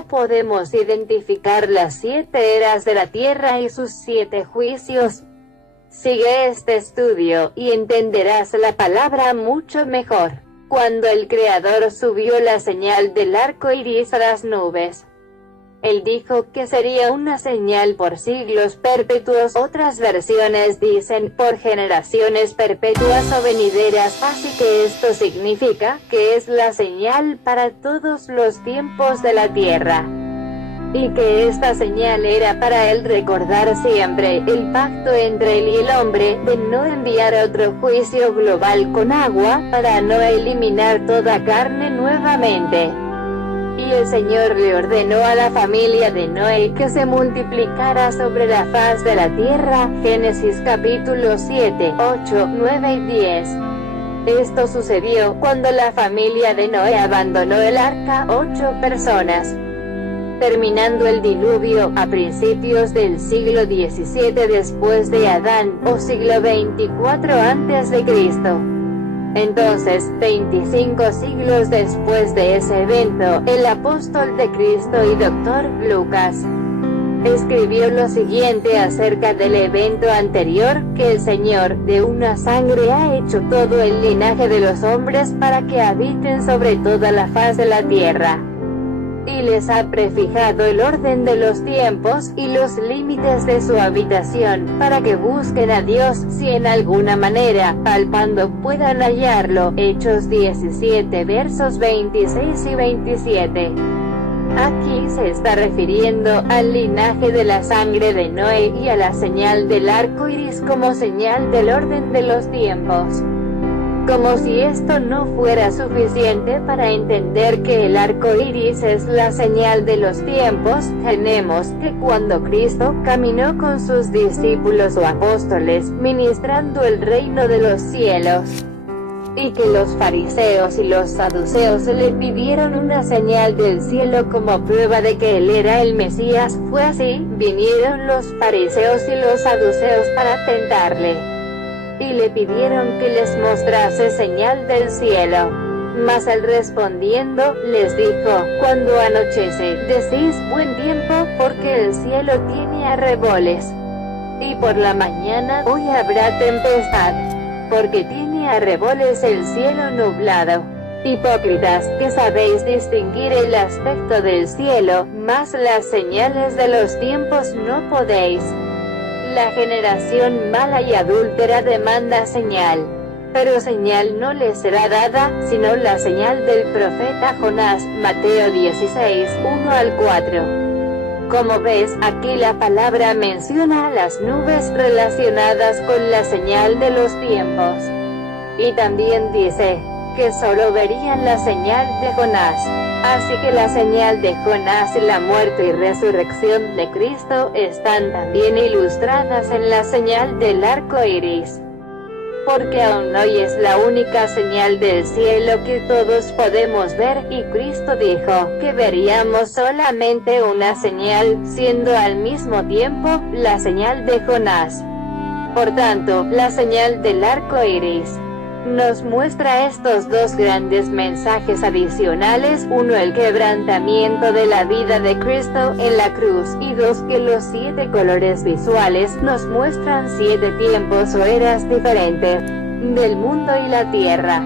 ¿Cómo podemos identificar las 7 eras de la tierra y sus 7 juicios? Sigue este estudio, y entenderás la palabra mucho mejor. Cuando el Creador subió la señal del arco iris a las nubes, Él dijo que sería una señal por siglos perpetuos. Otras versiones dicen por generaciones perpetuas o venideras, así que esto significa que es la señal para todos los tiempos de la tierra. Y que esta señal era para Él recordar siempre el pacto entre Él y el hombre, de no enviar otro juicio global con agua, para no eliminar toda carne nuevamente. Y el Señor le ordenó a la familia de Noé que se multiplicara sobre la faz de la tierra. Génesis capítulo 7, 8, 9 y 10. Esto sucedió cuando la familia de Noé abandonó el arca, 8 personas. Terminando el diluvio, a principios del siglo XVII después de Adán, o siglo 24 antes de Cristo. Entonces, 25 siglos después de ese evento, el apóstol de Cristo y doctor, Lucas, escribió lo siguiente acerca del evento anterior: que el Señor, de una sangre, ha hecho todo el linaje de los hombres para que habiten sobre toda la faz de la tierra. Y les ha prefijado el orden de los tiempos, y los límites de su habitación, para que busquen a Dios, si en alguna manera, palpando, puedan hallarlo. Hechos 17 versos 26 y 27. Aquí se está refiriendo al linaje de la sangre de Noé y a la señal del arco iris como señal del orden de los tiempos. Como si esto no fuera suficiente para entender que el arco iris es la señal de los tiempos, tenemos que cuando Cristo caminó con sus discípulos o apóstoles, ministrando el reino de los cielos, y que los fariseos y los saduceos le pidieron una señal del cielo como prueba de que Él era el Mesías, fue así: vinieron los fariseos y los saduceos para tentarle, y le pidieron que les mostrase señal del cielo. Mas él respondiendo, les dijo: cuando anochece, decís buen tiempo, porque el cielo tiene arreboles. Y por la mañana, hoy habrá tempestad, porque tiene arreboles el cielo nublado. Hipócritas, que sabéis distinguir el aspecto del cielo, mas las señales de los tiempos no podéis. La generación mala y adúltera demanda señal, pero señal no les será dada, sino la señal del profeta Jonás. Mateo 16, 1 al 4. Como ves, aquí la palabra menciona a las nubes relacionadas con la señal de los tiempos. Y también dice que solo verían la señal de Jonás. Así que la señal de Jonás y la muerte y resurrección de Cristo están también ilustradas en la señal del arco iris. Porque aún hoy es la única señal del cielo que todos podemos ver, y Cristo dijo que veríamos solamente una señal, siendo al mismo tiempo la señal de Jonás. Por tanto, la señal del arco iris nos muestra estos dos grandes mensajes adicionales: uno, el quebrantamiento de la vida de Cristo en la cruz, y dos, que los 7 colores visuales nos muestran 7 tiempos o eras diferentes del mundo y la tierra.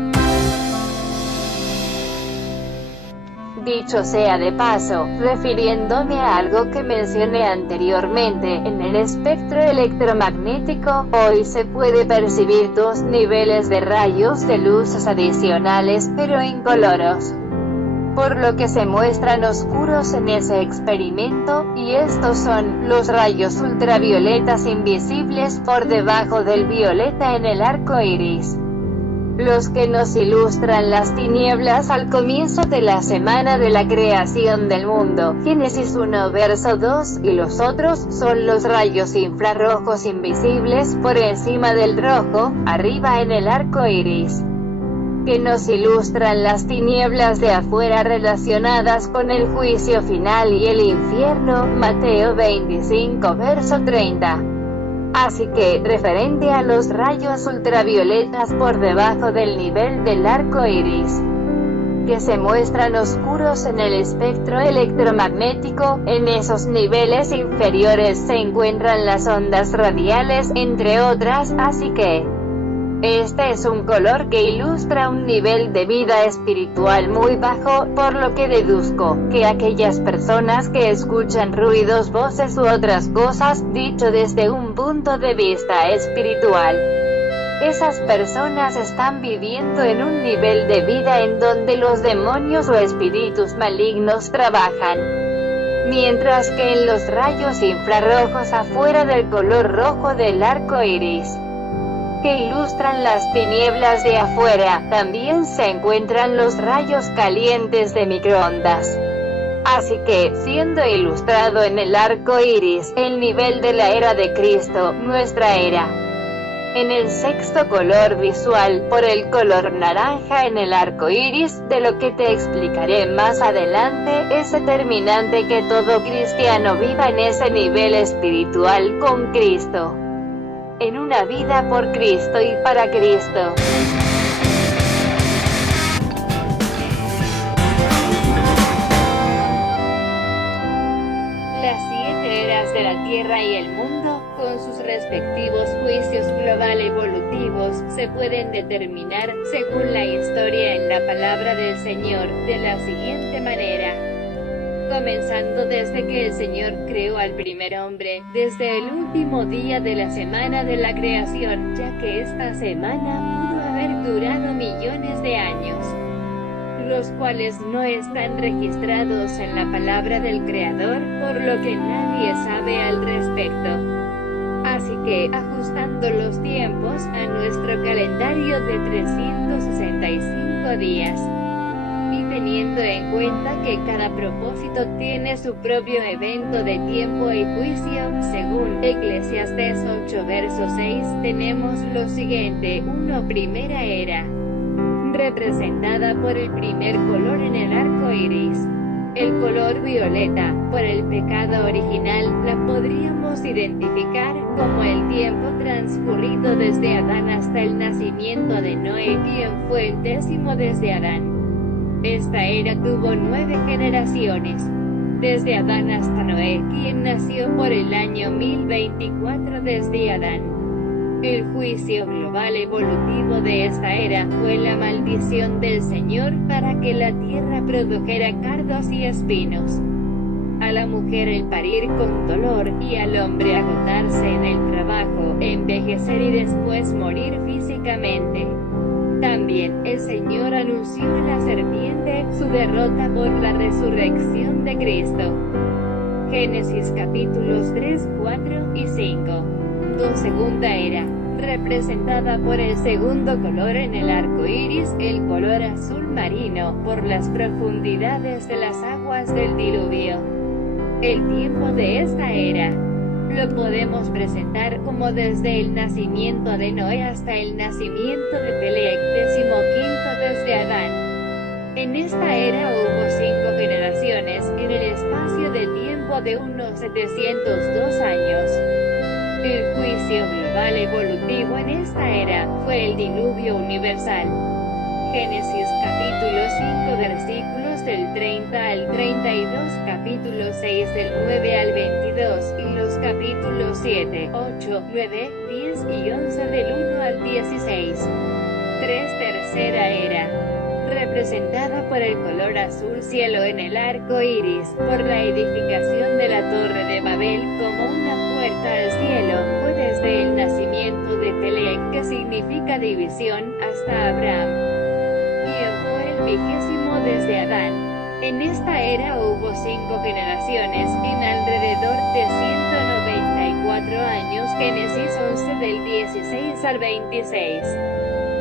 Dicho sea de paso, refiriéndome a algo que mencioné anteriormente, en el espectro electromagnético, hoy se puede percibir 2 niveles de rayos de luz adicionales, pero incoloros, por lo que se muestran oscuros en ese experimento, y estos son los rayos ultravioletas invisibles por debajo del violeta en el arco iris, los que nos ilustran las tinieblas al comienzo de la semana de la creación del mundo, Génesis 1 verso 2, y los otros son los rayos infrarrojos invisibles por encima del rojo, arriba en el arco iris, que nos ilustran las tinieblas de afuera relacionadas con el juicio final y el infierno, Mateo 25 verso 30. Así que, referente a los rayos ultravioletas por debajo del nivel del arco iris, que se muestran oscuros en el espectro electromagnético. En esos niveles inferiores se encuentran las ondas radiales, entre otras, así que este es un color que ilustra un nivel de vida espiritual muy bajo, por lo que deduzco que aquellas personas que escuchan ruidos, voces u otras cosas, dicho desde un punto de vista espiritual, esas personas están viviendo en un nivel de vida en donde los demonios o espíritus malignos trabajan. Mientras que en los rayos infrarrojos afuera del color rojo del arco iris, que ilustran las tinieblas de afuera, también se encuentran los rayos calientes de microondas. Así que, siendo ilustrado en el arco iris, el nivel de la era de Cristo, nuestra era, en el sexto color visual, por el color naranja en el arco iris, de lo que te explicaré más adelante, es determinante que todo cristiano viva en ese nivel espiritual con Cristo, en una vida por Cristo y para Cristo. Las 7 eras de la Tierra y el mundo, con sus respectivos juicios global evolutivos, se pueden determinar, según la historia en la palabra del Señor, de la siguiente manera. Comenzando desde que el Señor creó al primer hombre, desde el último día de la semana de la creación, ya que esta semana pudo haber durado millones de años, los cuales no están registrados en la palabra del Creador, por lo que nadie sabe al respecto. Así que, ajustando los tiempos a nuestro calendario de 365 días, y teniendo en cuenta que cada propósito tiene su propio evento de tiempo y juicio, según Eclesiastés 8 verso 6, tenemos lo siguiente. 1. Primera era, representada por el primer color en el arco iris, el color violeta. Por el pecado original, la podríamos identificar como el tiempo transcurrido desde Adán hasta el nacimiento de Noé, quien fue el 10º desde Adán. Esta era tuvo 9 generaciones, desde Adán hasta Noé, quien nació por el año 1024 desde Adán. El juicio global evolutivo de esta era fue la maldición del Señor para que la tierra produjera cardos y espinos, a la mujer el parir con dolor, y al hombre agotarse en el trabajo, envejecer y después morir físicamente. También, el Señor anunció a la serpiente su derrota por la resurrección de Cristo. Génesis capítulos 3, 4 y 5. 2. Segunda era, representada por el segundo color en el arco iris, el color azul marino, por las profundidades de las aguas del diluvio. El tiempo de esta era lo podemos presentar como desde el nacimiento de Noé hasta el nacimiento de Peleg, 15º desde Adán. En esta era hubo 5 generaciones, en el espacio de tiempo de unos 702 años. El juicio global evolutivo en esta era fue el diluvio universal. Génesis capítulo 5 versículos del 30 al 32, capítulo 6 del 9 al 22, y los capítulos 7, 8, 9, 10 y 11 del 1 al 16. 3. Tercera era, representada por el color azul cielo en el arco iris, por la edificación de la Torre de Babel como una puerta al cielo, fue desde el nacimiento de Peleg, que significa división, hasta Abraham, quien fue el 20º desde Adán. En esta era hubo 5 generaciones, en alrededor de 194 años. Génesis 11 del 16 al 26.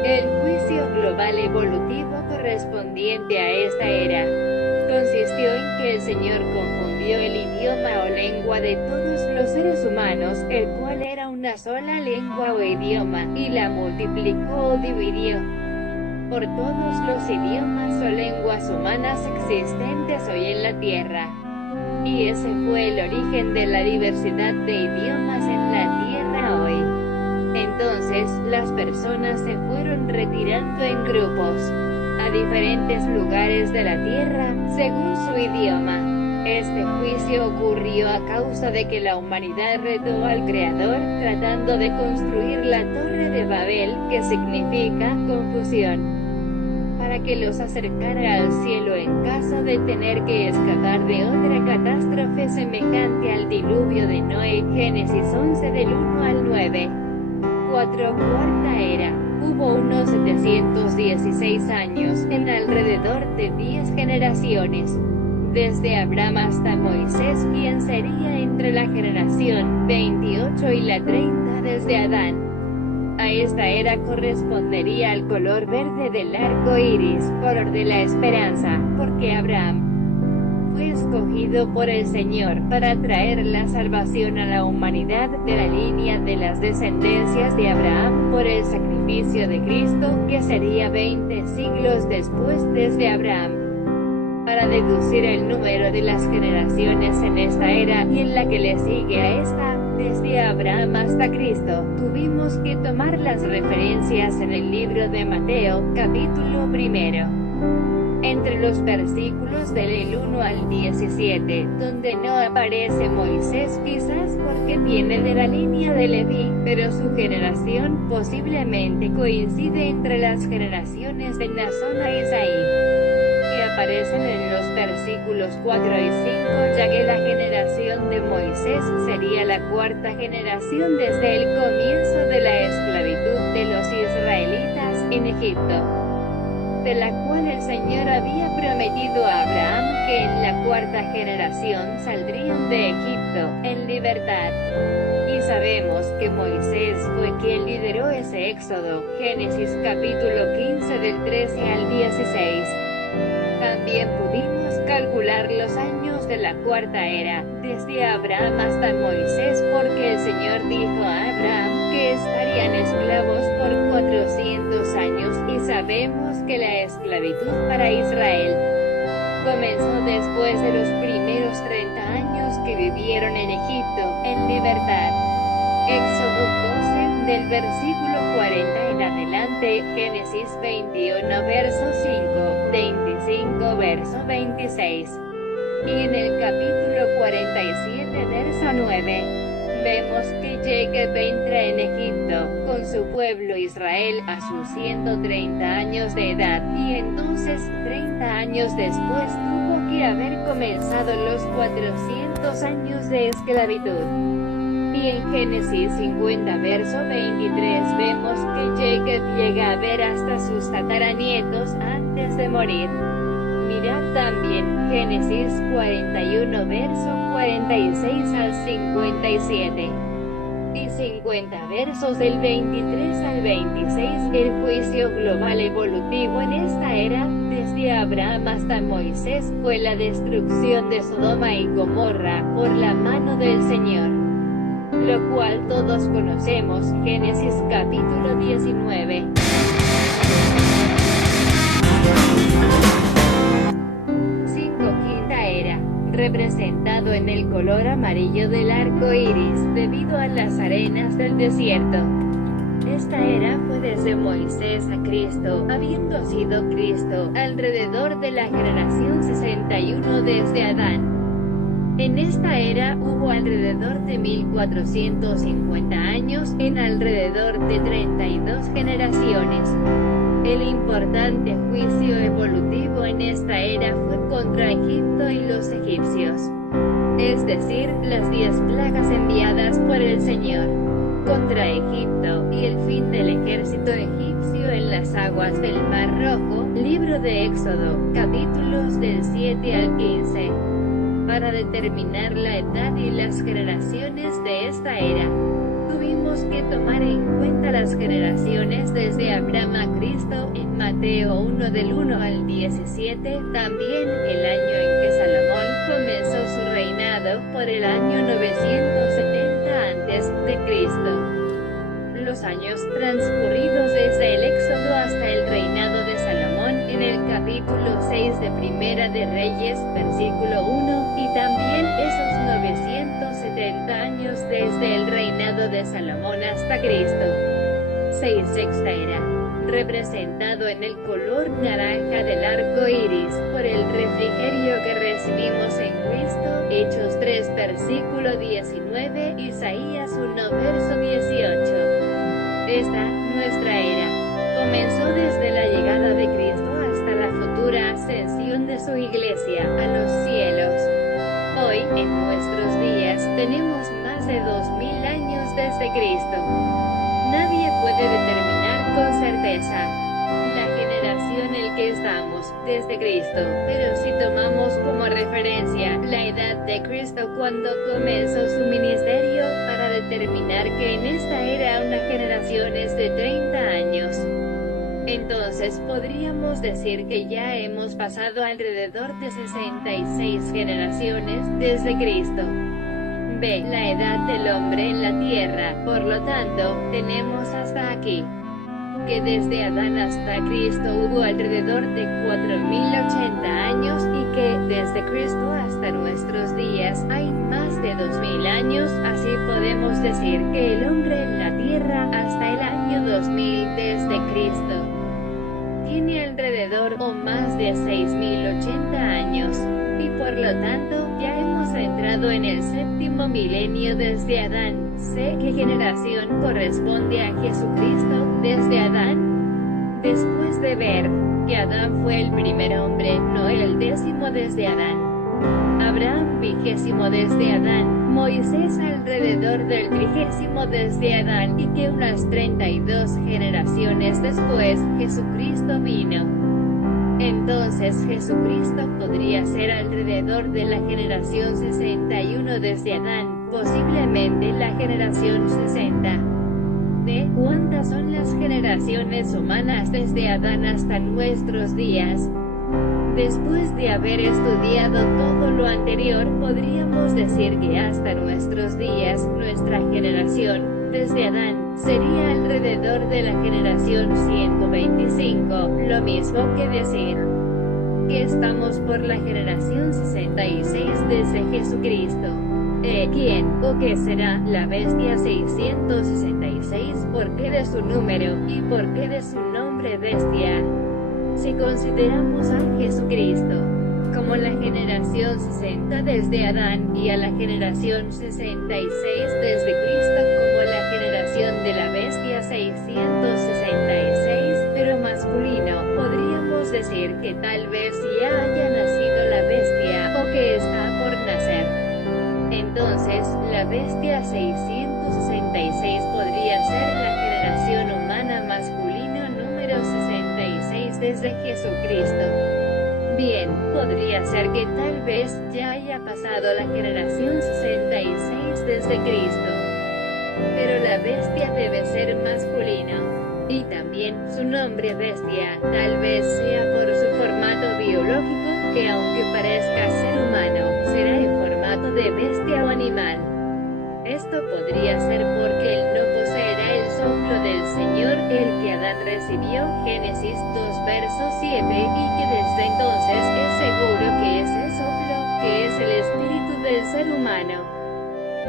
El juicio global evolutivo correspondiente a esta era consistió en que el Señor confundió el idioma o lengua de todos los seres humanos, el cual era una sola lengua o idioma, y la multiplicó o dividió por todos los idiomas o lenguas humanas existentes hoy en la tierra. Y ese fue el origen de la diversidad de idiomas en la tierra hoy. Entonces, las personas se fueron retirando en grupos, a diferentes lugares de la tierra, según su idioma. Este juicio ocurrió a causa de que la humanidad retó al Creador, tratando de construir la Torre de Babel, que significa confusión, para que los acercara al cielo en caso de tener que escapar de otra catástrofe semejante al diluvio de Noé. Génesis 11 del 1 al 9. 4. Cuarta era. Hubo unos 716 años, en alrededor de 10 generaciones, desde Abraham hasta Moisés, quien sería entre la generación 28 y la 30 desde Adán. A esta era correspondería el color verde del arco iris, color de la esperanza, porque Abraham fue escogido por el Señor para traer la salvación a la humanidad de la línea de las descendencias de Abraham por el sacrificio de Cristo, que sería 20 siglos después desde Abraham. Para deducir el número de las generaciones en esta era y en la que le sigue a esta, desde Abraham hasta Cristo, tuvimos que tomar las referencias en el libro de Mateo, capítulo 1. Entre los versículos del 1 al 17, donde no aparece Moisés, quizás porque viene de la línea de Leví, pero su generación posiblemente coincide entre las generaciones de Naasón a Isaí, que aparecen en los versículos 4 y 5, ya que la generación de Moisés sería la cuarta generación desde el comienzo de la esclavitud de los israelitas en Egipto, de la cual el Señor había prometido a Abraham que en la cuarta generación saldrían de Egipto en libertad. Y sabemos que Moisés fue quien lideró ese éxodo. Génesis capítulo 15 del 13 al 16. También pudimos calcular los años de la cuarta era, desde Abraham hasta Moisés, porque el Señor dijo a Abraham que estarían esclavos por 400 años, y sabemos que la esclavitud para Israel comenzó después de los primeros 30 años que vivieron en Egipto, en libertad. Éxodo 12, del versículo 40 en adelante, Génesis 21 verso 5, 25 verso 26. Y en el capítulo 47 verso 9, vemos que Jacob entra en Egipto, con su pueblo Israel a sus 130 años de edad, y entonces 30 años después tuvo que haber comenzado los 400 años de esclavitud. Y en Génesis 50 verso 23 vemos que Jacob llega a ver hasta sus tataranietos antes de morir. Mirad también Génesis 41 verso 46 al 57. Y 50 versos del 23 al 26, el juicio global evolutivo en esta era, desde Abraham hasta Moisés, fue la destrucción de Sodoma y Gomorra por la mano del Señor, lo cual todos conocemos. Génesis capítulo 19. 5. Quinta era, representado en el color amarillo del arco iris, debido a las arenas del desierto. Esta era fue desde Moisés a Cristo, habiendo sido Cristo alrededor de la generación 61 desde Adán. En esta era hubo alrededor de 1450 años, en alrededor de 32 generaciones. El importante juicio evolutivo en esta era fue contra Egipto y los egipcios, es decir, las 10 plagas enviadas por el Señor contra Egipto, y el fin del ejército egipcio en las aguas del Mar Rojo. Libro de Éxodo, capítulos del 7 al 15. Para determinar la edad y las generaciones de esta era, tuvimos que tomar en cuenta las generaciones desde Abraham a Cristo en Mateo 1 del 1 al 17, también el año en que Salomón comenzó su reinado por el año 970 antes de Cristo. Los años transcurridos desde el Éxodo hasta el reinado de Salomón en el capítulo 6 de Primera de Reyes, versículo 1, y también esos 970 años desde el reinado de Salomón hasta Cristo. 6. Sexta era, representado en el color naranja del arco iris, por el refrigerio que recibimos en Cristo. Hechos 3 versículo 19, Isaías 1 verso 18. Esta, nuestra era, comenzó desde la llegada de Cristo hasta la futura ascensión de su iglesia a los cielos. Hoy, en nuestros días, tenemos más de 2000 años desde Cristo. Nadie puede determinar con certeza la generación en que estamos desde Cristo, pero si tomamos como referencia la edad de Cristo cuando comenzó su ministerio, para determinar que en esta era una generación es de 30 años, entonces podríamos decir que ya hemos pasado alrededor de 66 generaciones desde Cristo. B. La edad del hombre en la tierra. Por lo tanto, tenemos hasta aquí que desde Adán hasta Cristo hubo alrededor de 4080 años, y que desde Cristo hasta nuestros días hay más de 2000 años. Así podemos decir que el hombre en la tierra hasta el año 2000 desde Cristo tiene alrededor o más de 6080 años, y por lo tanto ya hemos entrado en el séptimo milenio desde Adán. ¿Sé qué generación corresponde a Jesucristo desde Adán? Después de ver que Adán fue el primer hombre, Noé el 10º desde Adán, Abraham 20º desde Adán, Moisés alrededor del 30º desde Adán, y que unas 32 generaciones después, Jesucristo vino. Entonces Jesucristo podría ser alrededor de la generación 61 desde Adán, posiblemente la generación 60. ¿De cuántas son las generaciones humanas desde Adán hasta nuestros días? Después de haber estudiado todo lo anterior, podríamos decir que hasta nuestros días, nuestra generación, desde Adán, sería alrededor de la generación 125, lo mismo que decir que estamos por la generación 66 desde Jesucristo. ¿Quién o qué será la bestia 666? ¿Por qué de su número, y por qué de su nombre bestia? Si consideramos a Jesucristo como la generación 60 desde Adán, y a la generación 66 desde Cristo como la generación de la bestia 666, pero masculino, podríamos decir que tal vez ya haya nacido la bestia, o que está por nacer. Entonces, la bestia 666 podría ser la generación humana masculina número 66 desde Jesucristo. Bien, podría ser que tal vez ya haya pasado la generación 66 desde Cristo. Pero la bestia debe ser masculina. Y también su nombre bestia, tal vez sea por su formato biológico, que aunque parezca ser humano, será en formato de bestia o animal. Esto podría ser porque él no poseerá el soplo del Señor, el que Adán recibió, Génesis 2 verso 7, y que desde entonces es seguro que ese soplo, que es el espíritu del ser humano,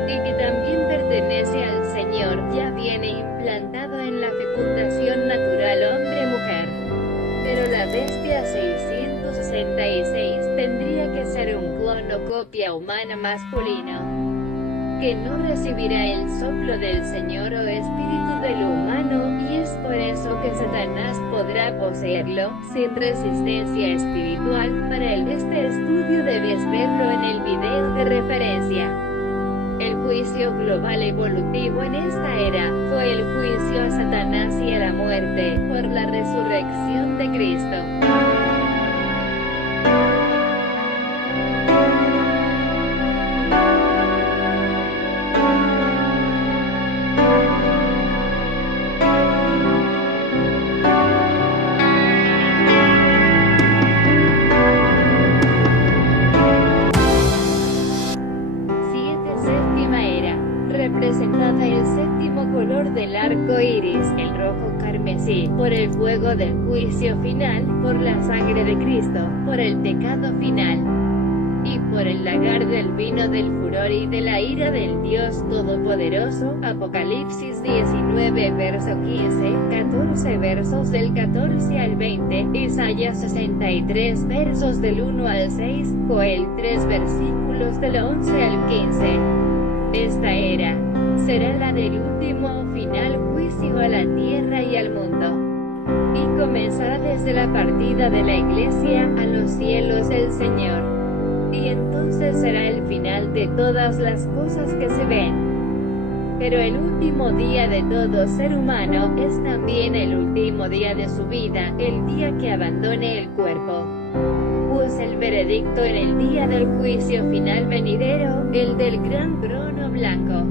y que también pertenece al Señor, ya viene implantado en la fecundación natural hombre-mujer. Pero la bestia 666 tendría que ser un clon o copia humana masculina, que no recibirá el soplo del Señor o espíritu del humano, y es por eso que Satanás podrá poseerlo, sin resistencia espiritual. Para este estudio debes verlo en el video de referencia. El juicio global evolutivo en esta era, fue el juicio a Satanás y a la muerte, por la resurrección de Cristo. Representada el séptimo color del arco iris, el rojo carmesí, por el fuego del juicio final, por la sangre de Cristo, por el pecado final. y por el lagar del vino del furor y de la ira del Dios Todopoderoso. Apocalipsis 19 verso 15, 14 versos del 14 al 20, Isaías 63 versos del 1 al 6, Joel 3 versículos del 11 al 15. Esta era será la del último final juicio a la tierra y al mundo, y comenzará desde la partida de la iglesia a los cielos del Señor. Y entonces será el final de todas las cosas que se ven. Pero el último día de todo ser humano es también el último día de su vida, el día que abandone el cuerpo. Pues el veredicto en el día del juicio final venidero, el del gran trono blanco,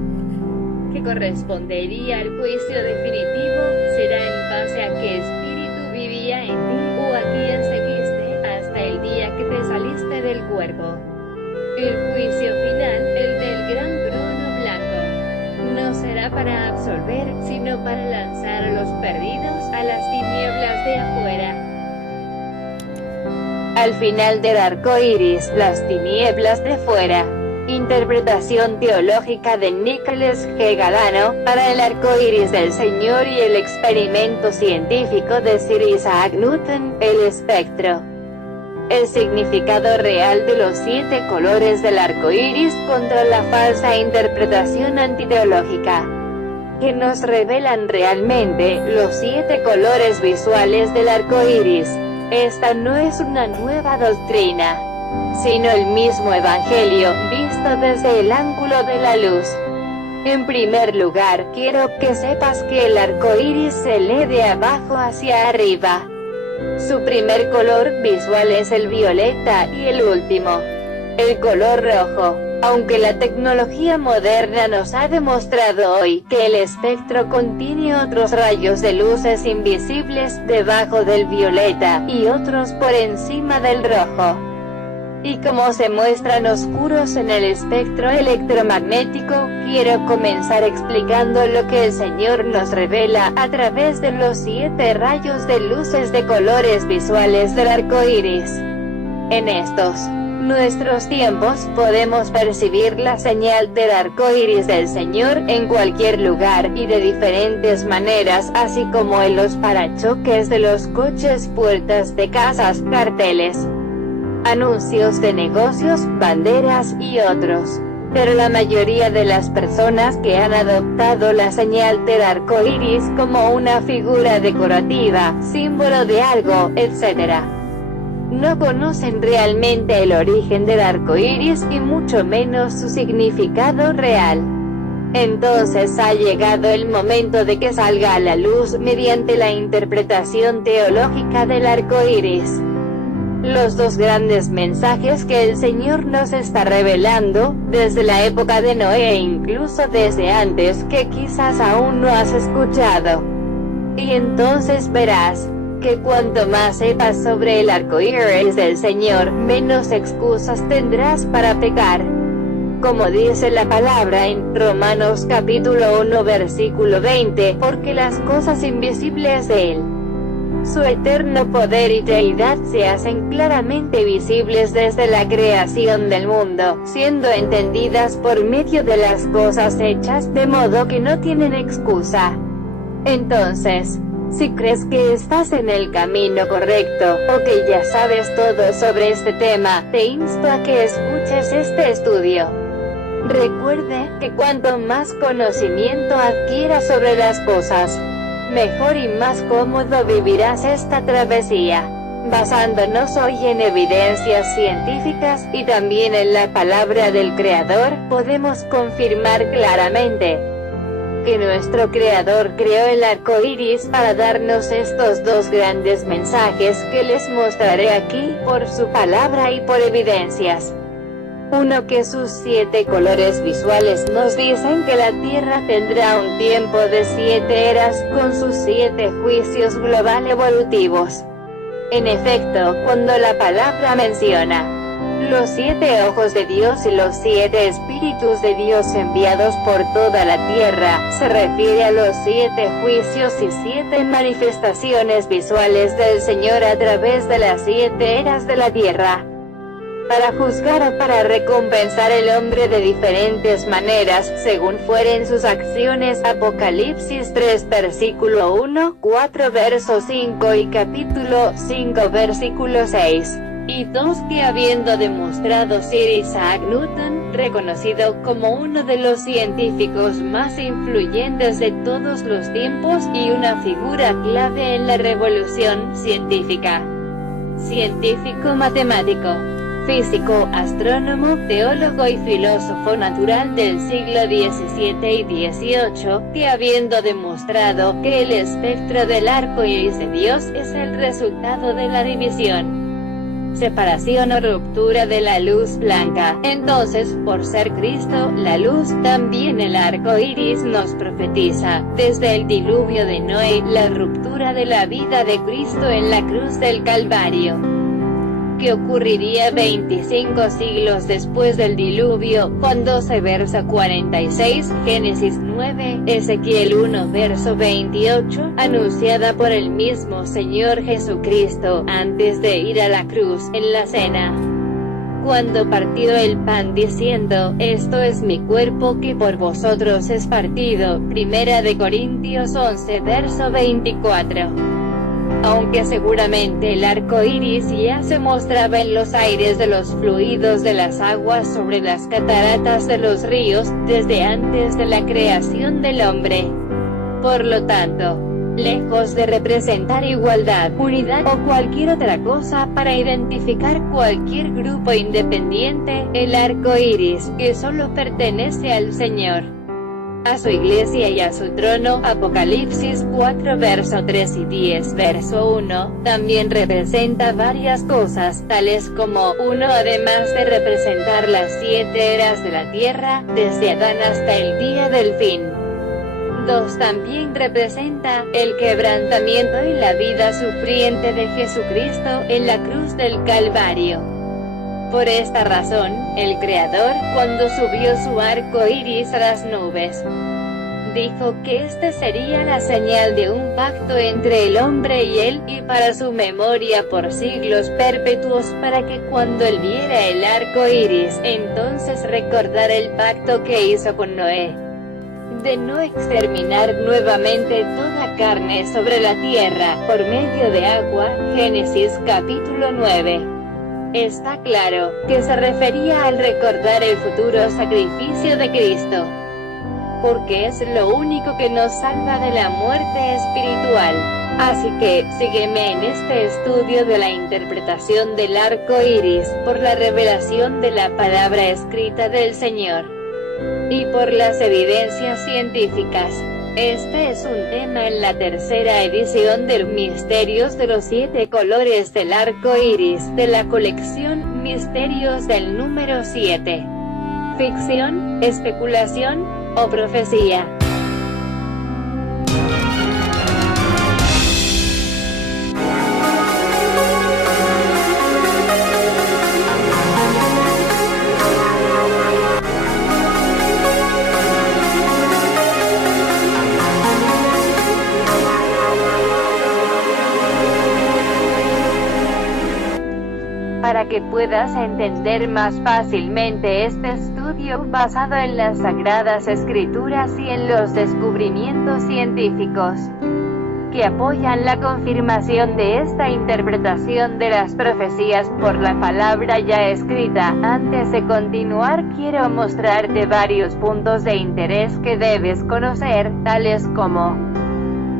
que correspondería al juicio definitivo, será en base a qué espíritu vivía en ti, o a quién seguiste, hasta el día que te saliste del cuerpo. El juicio final, el del gran trono blanco, no será para absolver, sino para lanzar a los perdidos a las tinieblas de afuera. Al final del arco iris, las tinieblas de fuera. Interpretación teológica de Nicholas G. Galano, para el arco iris del Señor y el experimento científico de Sir Isaac Newton, el espectro. El significado real de los 7 colores del arco iris contra la falsa interpretación antiteológica, que nos revelan realmente los 7 colores visuales del arco iris. Esta no es una nueva doctrina, sino el mismo Evangelio, visto desde el ángulo de la luz. En primer lugar, quiero que sepas que el arco iris se lee de abajo hacia arriba. Su primer color visual es el violeta, y el último, el color rojo. Aunque la tecnología moderna nos ha demostrado hoy que el espectro contiene otros rayos de luces invisibles debajo del violeta, y otros por encima del rojo, y como se muestran oscuros en el espectro electromagnético, quiero comenzar explicando lo que el Señor nos revela a través de los 7 rayos de luces de colores visuales del arco iris. En estos nuestros tiempos podemos percibir la señal del arco iris del Señor en cualquier lugar y de diferentes maneras, así como en los parachoques de los coches, puertas de casas, carteles, anuncios de negocios, banderas y otros. Pero la mayoría de las personas que han adoptado la señal del arco iris como una figura decorativa, símbolo de algo, etc., no conocen realmente el origen del arco iris y mucho menos su significado real. Entonces ha llegado el momento de que salga a la luz mediante la interpretación teológica del arco iris los 2 grandes mensajes que el Señor nos está revelando, desde la época de Noé e incluso desde antes, que quizás aún no has escuchado. Y entonces verás que cuanto más sepas sobre el arco iris del Señor, menos excusas tendrás para pecar. Como dice la palabra en Romanos capítulo 1 versículo 20, porque las cosas invisibles de Él, su eterno poder y deidad, se hacen claramente visibles desde la creación del mundo, siendo entendidas por medio de las cosas hechas, de modo que no tienen excusa. Entonces, si crees que estás en el camino correcto, o que ya sabes todo sobre este tema, te insto a que escuches este estudio. Recuerde que cuanto más conocimiento adquieras sobre las cosas, mejor y más cómodo vivirás esta travesía. Basándonos hoy en evidencias científicas, y también en la palabra del Creador, podemos confirmar claramente que nuestro Creador creó el arco iris para darnos estos 2 grandes mensajes que les mostraré aquí, por su palabra y por evidencias. Uno, que sus 7 colores visuales nos dicen que la Tierra tendrá un tiempo de 7 eras, con sus 7 juicios global evolutivos. En efecto, cuando la palabra menciona los 7 ojos de Dios y los 7 espíritus de Dios enviados por toda la tierra, se refiere a los 7 juicios y 7 manifestaciones visuales del Señor a través de las 7 eras de la tierra. para juzgar o para recompensar el hombre de diferentes maneras, según fueren sus acciones. Apocalipsis 3 versículo 1, 4 verso 5 y capítulo 5 versículo 6. Y 2 que habiendo demostrado Sir Isaac Newton, reconocido como uno de los científicos más influyentes de todos los tiempos y una figura clave en la revolución científica, científico matemático, físico, astrónomo, teólogo y filósofo natural del siglo XVII y XVIII, que habiendo demostrado que el espectro del arco iris de Dios es el resultado de la división, separación o ruptura de la luz blanca, entonces, por ser Cristo, la luz, también el arco iris nos profetiza, desde el diluvio de Noé, la ruptura de la vida de Cristo en la cruz del Calvario, que ocurriría 25 siglos después del diluvio. Juan 12 verso 46, Génesis 9, Ezequiel 1 verso 28, anunciada por el mismo Señor Jesucristo, antes de ir a la cruz, en la cena, cuando partió el pan diciendo, esto es mi cuerpo que por vosotros es partido. Primera de Corintios 11 verso 24. Aunque seguramente el arco iris ya se mostraba en los aires de los fluidos de las aguas sobre las cataratas de los ríos, desde antes de la creación del hombre. Por lo tanto, lejos de representar igualdad, unidad o cualquier otra cosa para identificar cualquier grupo independiente, el arco iris, que solo pertenece al Señor, a su iglesia y a su trono, Apocalipsis 4 verso 3 y 10 verso 1, también representa varias cosas, tales como 1. Además de representar las 7 eras de la tierra, desde Adán hasta el día del fin. 2. También representa el quebrantamiento y la vida sufriente de Jesucristo en la cruz del Calvario. Por esta razón, el Creador, cuando subió su arco iris a las nubes, dijo que este sería la señal de un pacto entre el hombre y él, y para su memoria por siglos perpetuos, para que cuando él viera el arco iris, entonces recordara el pacto que hizo con Noé, de no exterminar nuevamente toda carne sobre la tierra, por medio de agua. Génesis capítulo 9. Está claro que se refería al recordar el futuro sacrificio de Cristo, porque es lo único que nos salva de la muerte espiritual. Así que, sígueme en este estudio de la interpretación del arco iris, por la revelación de la palabra escrita del Señor, y por las evidencias científicas. Este es un tema en la tercera edición del Misterios de los 7 colores del arco iris, de la colección Misterios del número 7. Ficción, especulación o profecía. Para que puedas entender más fácilmente este estudio basado en las Sagradas Escrituras y en los descubrimientos científicos que apoyan la confirmación de esta interpretación de las profecías por la palabra ya escrita. Antes de continuar, quiero mostrarte varios puntos de interés que debes conocer, tales como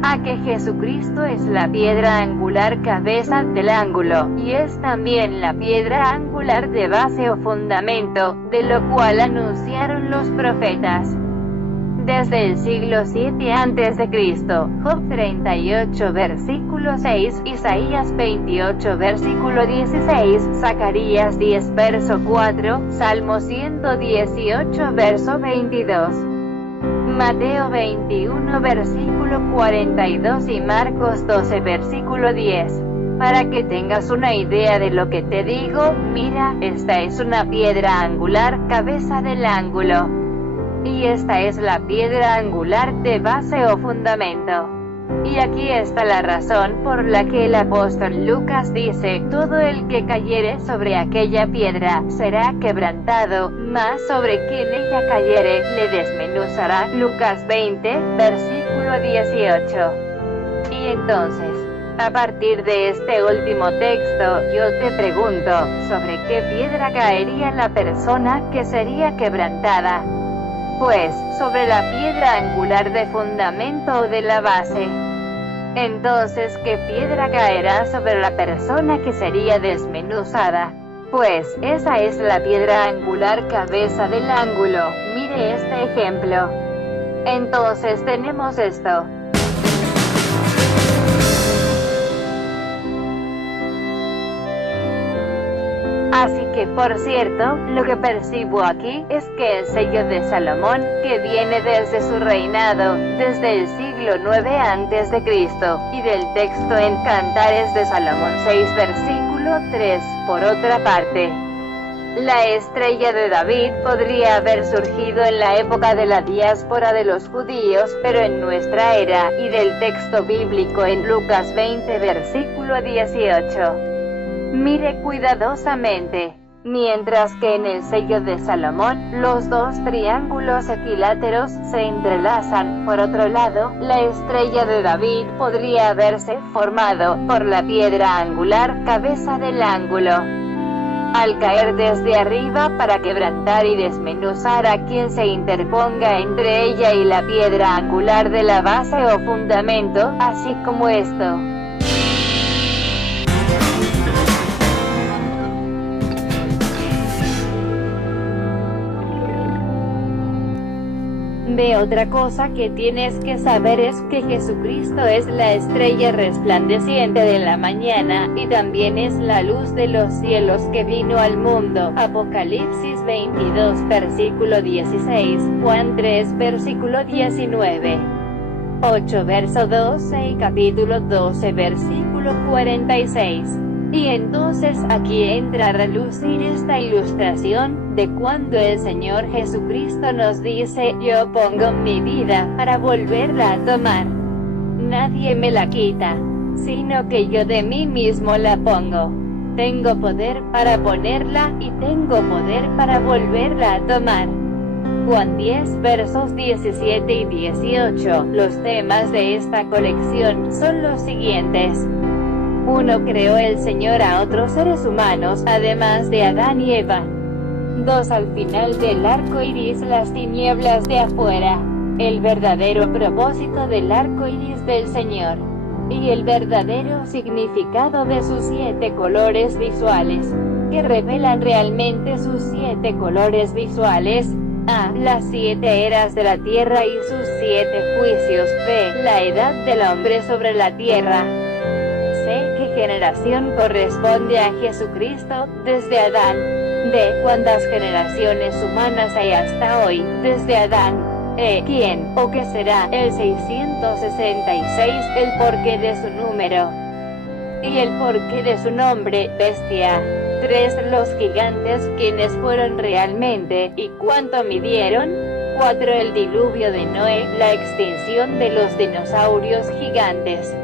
a que Jesucristo es la piedra angular cabeza del ángulo, y es también la piedra angular de base o fundamento, de lo cual anunciaron los profetas desde el siglo 7 a.C., Job 38 versículo 6, Isaías 28 versículo 16, Zacarías 10 verso 4, Salmo 118 verso 22. Mateo 21 versículo 42 y Marcos 12 versículo 10. Para que tengas una idea de lo que te digo, mira, esta es una piedra angular, cabeza del ángulo. Y esta es la piedra angular de base o fundamento. Y aquí está la razón por la que el apóstol Lucas dice, todo el que cayere sobre aquella piedra, será quebrantado, mas sobre quien ella cayere, le desmenuzará. Lucas 20, versículo 18. Y entonces, a partir de este último texto, yo te pregunto, ¿sobre qué piedra caería la persona que sería quebrantada? Pues, sobre la piedra angular de fundamento o de la base. Entonces, ¿qué piedra caerá sobre la persona que sería desmenuzada? Pues, esa es la piedra angular, cabeza del ángulo. Mire este ejemplo. Entonces tenemos esto. Así que, por cierto, lo que percibo aquí es que el sello de Salomón, que viene desde su reinado, desde el siglo 9 a.C., y del texto en Cantares de Salomón 6 versículo 3, por otra parte, la estrella de David podría haber surgido en la época de la diáspora de los judíos, pero en nuestra era, y del texto bíblico en Lucas 20 versículo 18. Mire cuidadosamente. Mientras que en el sello de Salomón, los dos triángulos equiláteros se entrelazan, por otro lado, la estrella de David podría haberse formado por la piedra angular, cabeza del ángulo, al caer desde arriba para quebrantar y desmenuzar a quien se interponga entre ella y la piedra angular de la base o fundamento, así como esto. De otra cosa que tienes que saber es que Jesucristo es la estrella resplandeciente de la mañana, y también es la luz de los cielos que vino al mundo. Apocalipsis 22 versículo 16, Juan 3 versículo 19, 8 verso 12 y capítulo 12 versículo 46. Y entonces aquí entra a relucir esta ilustración de cuando el Señor Jesucristo nos dice, yo pongo mi vida para volverla a tomar. Nadie me la quita, sino que yo de mí mismo la pongo. Tengo poder para ponerla y tengo poder para volverla a tomar. Juan 10 versos 17 y 18. Los temas de esta colección son los siguientes. 1. Creó el Señor a otros seres humanos, además de Adán y Eva. 2. Al final del arco iris las tinieblas de afuera. El verdadero propósito del arco iris del Señor. Y el verdadero significado de sus 7 colores visuales, que revelan realmente sus 7 colores visuales. A. Las 7 eras de la tierra y sus 7 juicios. B. La edad del hombre sobre la tierra. C. ¿Qué generación corresponde a Jesucristo, desde Adán? D. ¿Cuántas generaciones humanas hay hasta hoy, desde Adán? E. ¿Quién, o qué será, el 666, el porqué de su número? Y el porqué de su nombre, bestia. 3. Los gigantes, ¿quiénes fueron realmente, y cuánto midieron? 4. El diluvio de Noé, la extinción de los dinosaurios gigantes.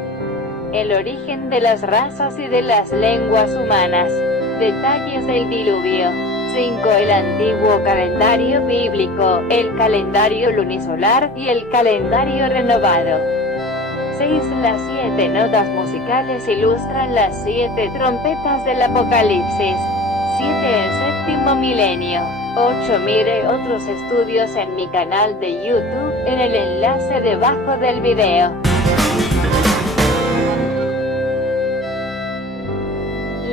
El origen de las razas y de las lenguas humanas. Detalles del diluvio. 5. El antiguo calendario bíblico, el calendario lunisolar y el calendario renovado. 6. Las 7 notas musicales ilustran las 7 trompetas del Apocalipsis. 7. El séptimo milenio. 8. Mire otros estudios en mi canal de YouTube, en el enlace debajo del video.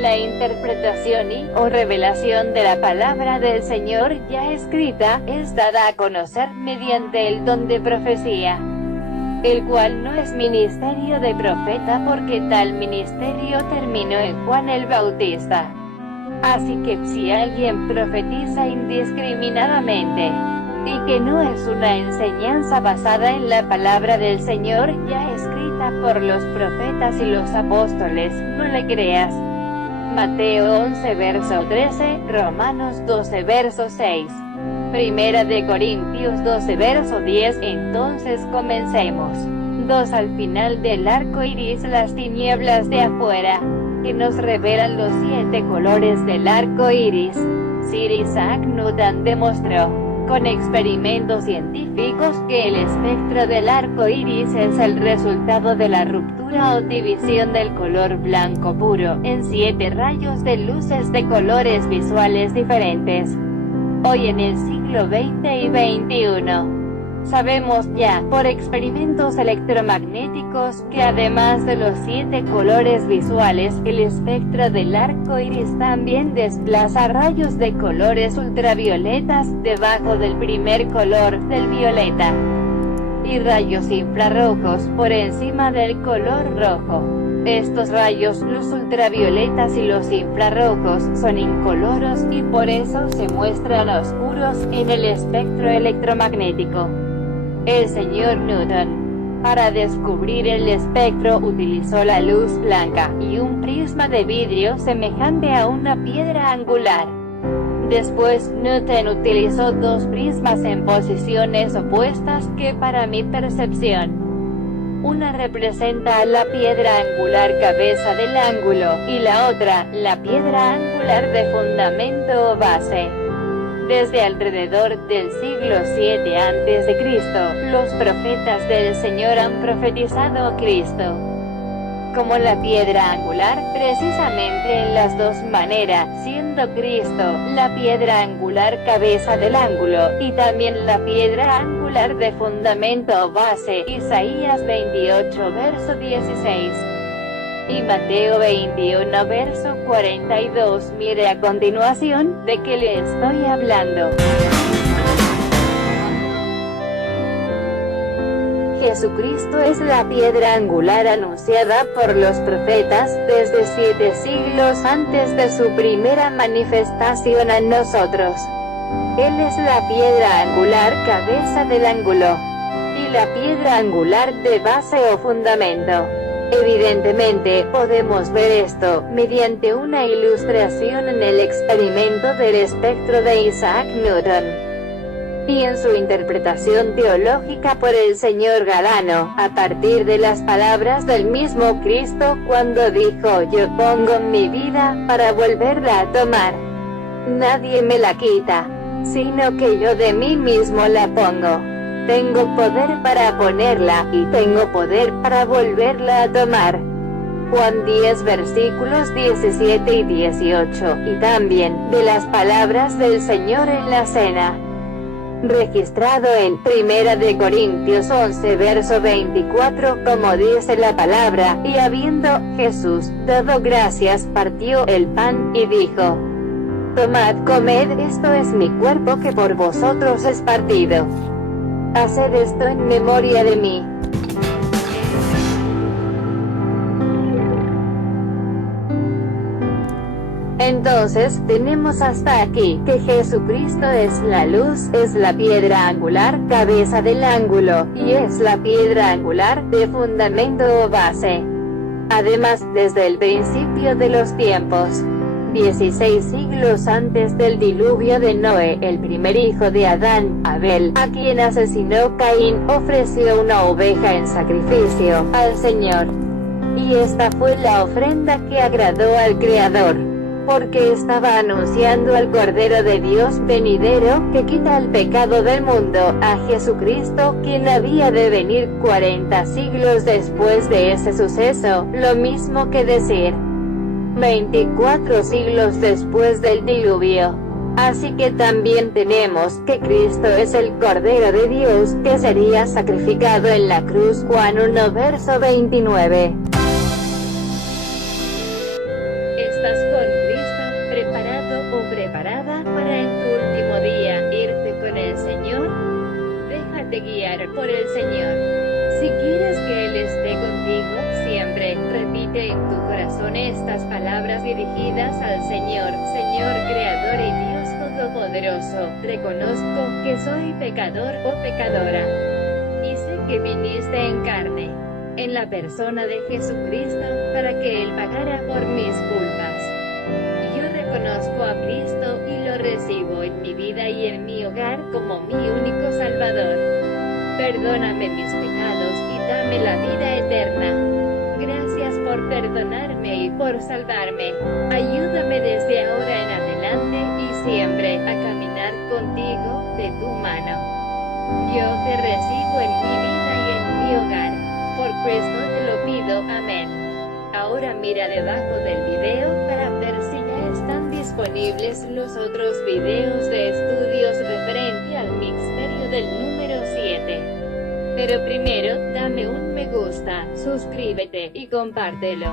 La interpretación y o revelación de la palabra del Señor ya escrita es dada a conocer mediante el don de profecía, el cual no es ministerio de profeta, porque tal ministerio terminó en Juan el Bautista. Así que si alguien profetiza indiscriminadamente, y que no es una enseñanza basada en la palabra del Señor ya escrita por los profetas y los apóstoles, no le creas. Mateo 11 verso 13, Romanos 12 verso 6, Primera de Corintios 12 verso 10. Entonces comencemos. 2 al final del arco iris las tinieblas de afuera, que nos revelan los 7 colores del arco iris. Sir Isaac Newton demostró, con experimentos científicos, que el espectro del arco iris es el resultado de la ruptura o división del color blanco puro, en 7 rayos de luces de colores visuales diferentes. Hoy en el siglo XX y XXI, sabemos ya, por experimentos electromagnéticos, que además de los 7 colores visuales, el espectro del arco iris también desplaza rayos de colores ultravioletas, debajo del primer color, del violeta, y rayos infrarrojos, por encima del color rojo. Estos rayos, los ultravioletas y los infrarrojos, son incoloros, y por eso se muestran oscuros, en el espectro electromagnético. El señor Newton, para descubrir el espectro, utilizó la luz blanca, y un prisma de vidrio semejante a una piedra angular. Después, Newton utilizó 2 prismas en posiciones opuestas, que para mi percepción, una representa la piedra angular cabeza del ángulo, y la otra, la piedra angular de fundamento o base. Desde alrededor del siglo 7 a.C., los profetas del Señor han profetizado a Cristo como la piedra angular, precisamente en las 2 maneras, siendo Cristo la piedra angular cabeza del ángulo, y también la piedra angular de fundamento o base. Isaías 28 verso 16. Y Mateo 21 verso 42. Mire a continuación, de qué le estoy hablando. Jesucristo es la piedra angular anunciada por los profetas, desde 7 siglos antes de su primera manifestación a nosotros. Él es la piedra angular cabeza del ángulo, y la piedra angular de base o fundamento. Evidentemente, podemos ver esto, mediante una ilustración en el experimento del espectro de Isaac Newton, y en su interpretación teológica por el señor Galano, a partir de las palabras del mismo Cristo, cuando dijo: yo pongo mi vida, para volverla a tomar. Nadie me la quita, sino que yo de mí mismo la pongo. Tengo poder para ponerla, y tengo poder para volverla a tomar. Juan 10 versículos 17 y 18, y también, de las palabras del Señor en la cena, registrado en Primera de Corintios 11 verso 24, como dice la palabra: y habiendo Jesús dado gracias, partió el pan, y dijo: tomad, comed, esto es mi cuerpo que por vosotros es partido. Haced esto en memoria de mí. Entonces, tenemos hasta aquí, que Jesucristo es la luz, es la piedra angular, cabeza del ángulo, y es la piedra angular, de fundamento o base. Además, desde el principio de los tiempos, 16 siglos antes del diluvio de Noé, el primer hijo de Adán, Abel, a quien asesinó Caín, ofreció una oveja en sacrificio al Señor. Y esta fue la ofrenda que agradó al Creador, porque estaba anunciando al Cordero de Dios venidero, que quita el pecado del mundo, a Jesucristo, quien había de venir 40 siglos después de ese suceso, lo mismo que decir, 24 siglos después del diluvio. Así que también tenemos que Cristo es el Cordero de Dios, que sería sacrificado en la cruz. Juan 1 verso 29. ¿Estás con Cristo, preparado o preparada para en tu último día irte con el Señor? Déjate guiar por el Señor. Si quieres que Él esté contigo siempre, repite en tu corazón estas palabras dirigidas al Señor: Señor Creador y Dios Todopoderoso, reconozco que soy pecador o pecadora, y sé que viniste en carne, en la persona de Jesucristo, para que Él pagara por mis culpas. Yo reconozco a Cristo y lo recibo en mi vida y en mi hogar como mi único Salvador. Perdóname mis pecados y dame la vida eterna. Gracias por perdonarme y por salvarme. Ayúdame desde ahora en adelante y siempre a caminar contigo de tu mano. Yo te recibo en mi vida y en mi hogar. Por Cristo te lo pido, amén. Ahora mira debajo del video para ver si ya están disponibles los otros videos de estudios referente al misterio del número 7. Pero primero, dame un me gusta, suscríbete y compártelo.